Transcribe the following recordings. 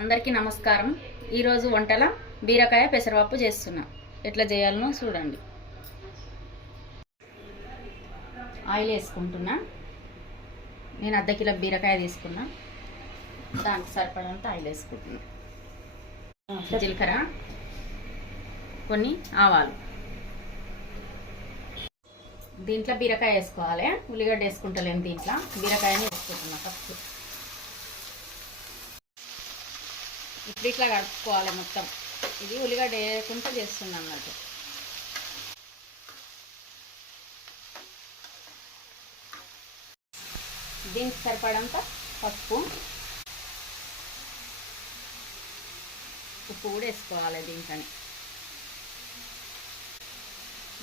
అందరికీ నమస్కారం. ఈరోజు వంటల బీరకాయ పెసరపప్పు చేస్తున్నా. ఎట్లా చేయాలనో చూడండి. ఆయిల్ వేసుకుంటున్నా. నేను అర్ధ కిలో బీరకాయ తీసుకున్నా. దానికి సరిపడంత ఆయిల్ వేసుకుంటున్నా. జీలకర్ర, కొన్ని ఆవాలు. దీంట్లో బీరకాయ వేసుకోవాలి. ఉల్లిగడ్డ వేసుకుంటలేము. దీంట్లో బీరకాయని వేసుకుంటున్నా ఫస్ట్. ఇప్పుడు ఇట్లా కలుపుకోవాలి మొత్తం. ఇది ఉల్లిగడ్డ వేయకుండా చేస్తున్నాం అన్నట్టు. దీనికి సరిపడంత పసుపు, ఉప్పు కూడా వేసుకోవాలి దీంట్లోనే.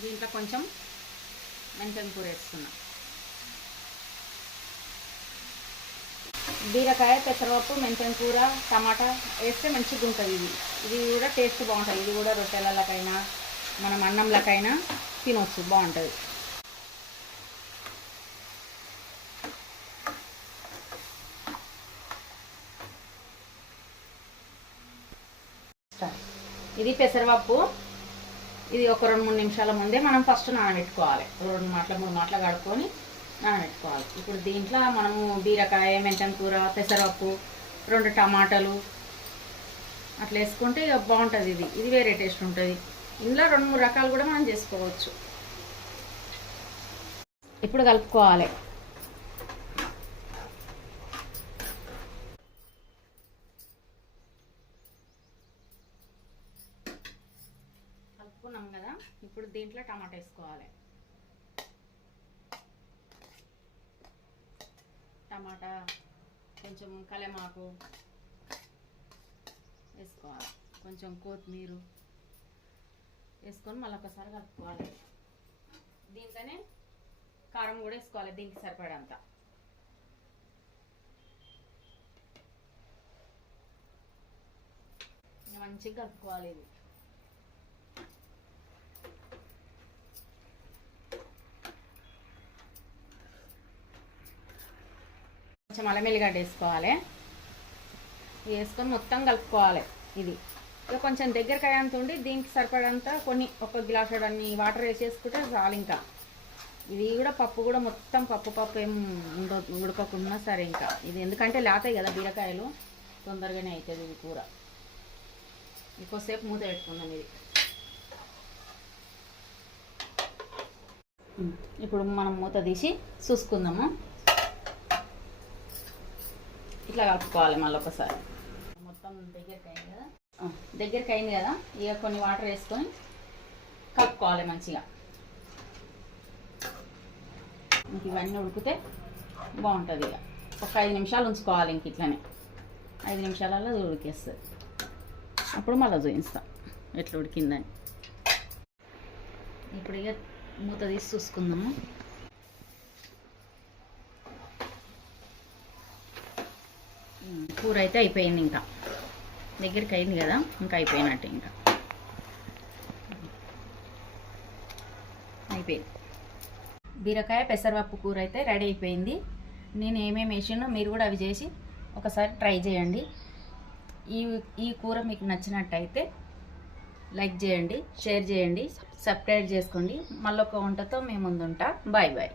దీంట్లో కొంచెం మెంతం కూర వేస్తున్నాం. బీరకాయ, పెసరపప్పు, మెంతం కూర, టమాటా వేస్తే మంచిగా ఉంటుంది. ఇది కూడా టేస్ట్ బాగుంటుంది. ఇది కూడా రొట్టెలకైనా మనం అన్నంలకైనా తినవచ్చు, బాగుంటుంది. ఇది పెసరపప్పు. ఇది ఒక 2-3 నిమిషాల ముందే మనం ఫస్ట్ నానబెట్టుకోవాలి. 2 మాటలు 3 మాటలు కడుక్కొని నానబెట్టుకోవాలి. ఇప్పుడు దీంట్లో మనము బీరకాయ, మెంతం కూర, పెసరపప్పు, 2 టమాటాలు అట్లా వేసుకుంటే ఇక బాగుంటుంది. ఇది వేరే టేస్ట్ ఉంటుంది. ఇందులో 2-3 రకాలు కూడా మనం చేసుకోవచ్చు. ఇప్పుడు కలుపుకోవాలి. కలుపుకున్నాం కదా. ఇప్పుడు దీంట్లో టమాటా వేసుకోవాలి. టమాటా, కొంచెం కలెమాకు వేసుకోవాలి. కొంచెం కొత్తిమీర వేసుకొని మళ్ళీ ఒకసారి కలుపుకోవాలి. దీంట్లోనే కారం కూడా వేసుకోవాలి. దీనికి సరిపడంత. మంచిగా కలుపుకోవాలి. ఇది కొంచెం అల్లం వెల్లిగడ్డ వేసుకోవాలి. వేసుకొని మొత్తం కలుపుకోవాలి. ఇది ఇక కొంచెం దగ్గరకాయ అంత ఉండి దీనికి సరిపడంత కొన్ని 1 గ్లాసు అన్ని వాటర్ వేసేసుకుంటే చాలు. ఇంకా ఇది కూడా పప్పు కూడా మొత్తం పప్పు ఏం ఉడకకుండా సరే. ఇంకా ఇది ఎందుకంటే లేతాయి కదా బీరకాయలు, తొందరగానే అవుతుంది ఇది కూర. ఎక్కువసేపు మూత పెట్టుకుందాం. ఇది ఇప్పుడు మనం మూత తీసి చూసుకుందాము. ఇట్లా కలుపుకోవాలి. మళ్ళీ ఒకసారి మొత్తం దగ్గరికి అయింది కదా. ఇక కొన్ని వాటర్ వేసుకొని కలుపుకోవాలి మంచిగా. ఇంక ఇవన్నీ ఉడికితే బాగుంటుంది. ఇక ఒక 5 నిమిషాలు ఉంచుకోవాలి. ఇంక ఇట్లనే 5 నిమిషాలలో ఉడికేస్తుంది. అప్పుడు మళ్ళీ చూపిస్తాం ఎట్లా ఉడికిందని. ఇప్పుడు ఇక మూత తీసి చూసుకుందాము. కూర అయితే అయిపోయింది. ఇంకా దగ్గరికి అయింది కదా. ఇంకా అయిపోయినట్టు. ఇంకా అయిపోయింది. బీరకాయ పెసరపప్పు కూర అయితే రెడీ అయిపోయింది. నేను ఏమేమి వేసినో మీరు కూడా అవి చేసి ఒకసారి ట్రై చేయండి. ఈ కూర మీకు నచ్చినట్టయితే లైక్ చేయండి, షేర్ చేయండి, సబ్స్క్రైబ్ చేసుకోండి. మళ్ళీ ఒక వంటతో మేము ముందుంటా. Bye bye.